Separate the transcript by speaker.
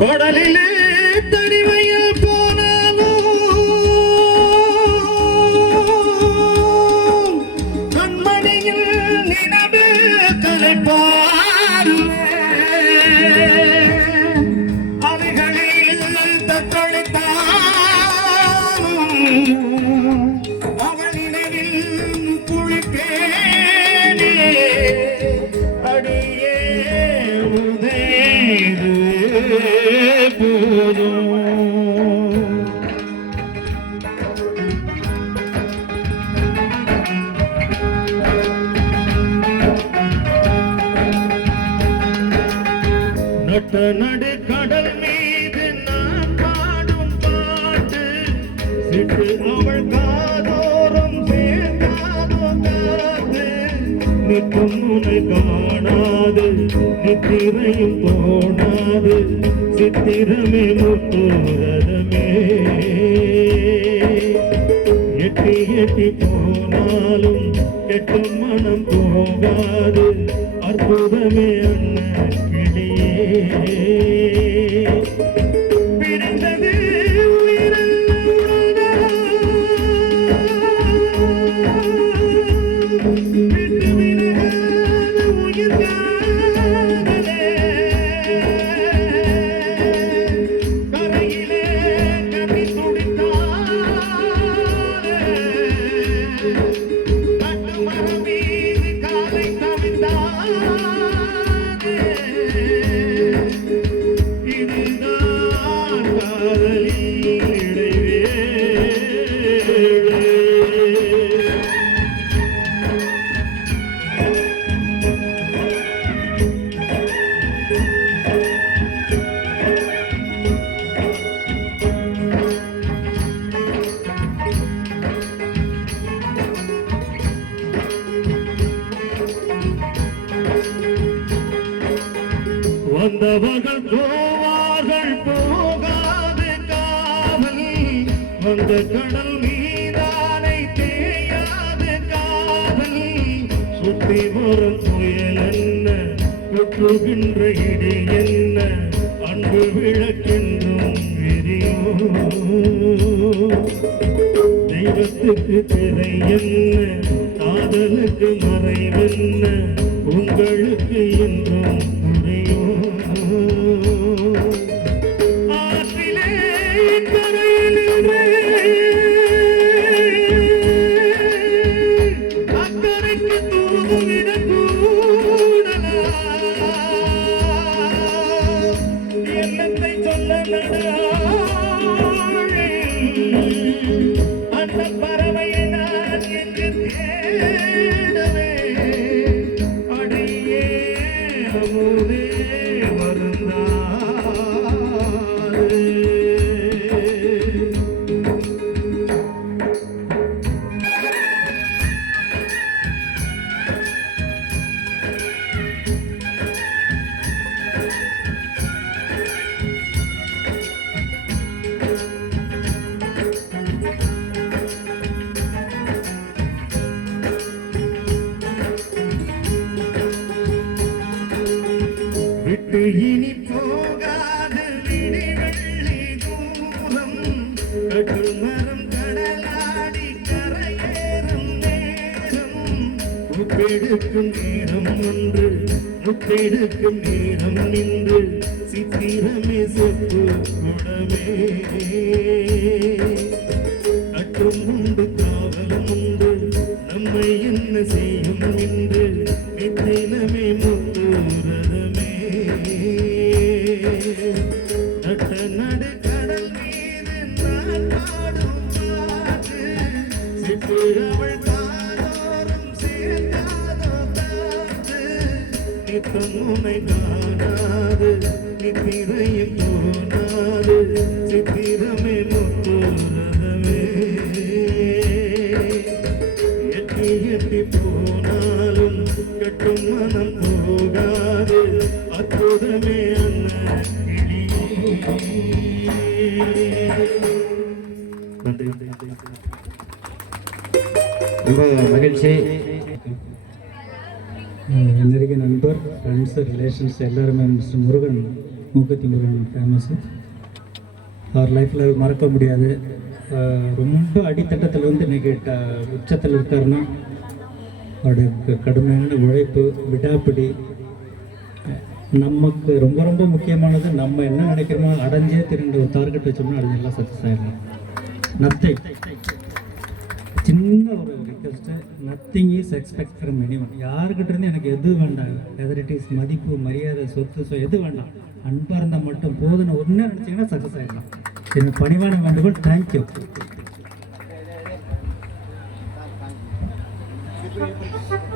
Speaker 1: கொடலிலே நட்ட நடு கடல் மீது நான் பாடும் பாட்டு. சிட்டு அவள் காதோறும் சேர்ந்தாதோ காத்து. நிற்கும் உன்னை காணாது நித்திரையும் தோணாது சித்திரமே முத்துரதமே எட்டி எட்டி போனாலும் எட்டும் மனம் போகாது அற்புதமே அண்ணன் வந்தவர்கள் போவார்கள் போகாது காவல். வந்த கடல் மீதானை தேயாது காவல். சுற்றி வரும் புயல் என்ன கொட்டுகின்ற இடி என்ன? அன்பு விளக்கென்றும் தெய்வத்துக்கு திரை என்ன காதலுக்கு மறைவென்ன உங்களுக்கு என்றும் புரியும்? Deus. விட்டு இனி போகாத. விடிவெள்ளி தூரம் மரம் கடலாடி கரையேறும் நேரம். முப்பெடுக்கும் நேரம் ஒன்று. முப்பெடுக்கும் நேரம் நின்று சித்திரமே சொத்து குடமே. கட்டும் உண்டு காவலும் உண்டு. நம்மை என்ன செய்ய நித்தம் உனை காணாது நித்திரையும் போனாது சித்திரமே முத்துரதமே எட்டி எட்டி போனாலும் கட்டும் மனம் போகாது. அற்புதமே அண்ணன் நன்றி
Speaker 2: ரொம்ப மகிழ்ச்சி.
Speaker 3: அஹ் நெருங்கிய நண்பர் ஃப்ரெண்ட்ஸு ரிலேஷன்ஸ் எல்லாருமே மிஸ்டர் முருகன் மூக்கத்தி முருகன் ஃபேமஸ்ஸு அவர் லைஃப்பில் மறக்க முடியாது ரொம்ப அடித்தட்டத்தில் வந்து இன்றைக்கி உச்சத்தில் இருக்காருன்னா அவருடைய க- கடுமையான உழைப்பு விடாப்பிடி நமக்கு ரொம்ப ரொம்ப முக்கியமானது நம்ம என்ன நினைக்கிறோமோ அடைஞ்சே திரும்ப ஒரு டார்கெட் வச்சோம்னா அடைஞ்செல்லாம் சக்ஸஸ் ஆகிடலாம் நத்தை சின்ன ஒரு விட்டு nothing is expect from anyone யாருக்கிட்ட இருந்து எனக்கு எது வேண்டாம்? எதர் இட் இஸ் மதிப்பு மரியாதை சொத்து ஸோ எது வேண்டாம்? அன்பாக இருந்தால் மட்டும் போதுன்னு ஒன்று நினச்சிங்கன்னா சக்ஸஸ் ஆகிடலாம் எனக்கு பணிவான வேண்டுகோள். Thank you Thank you.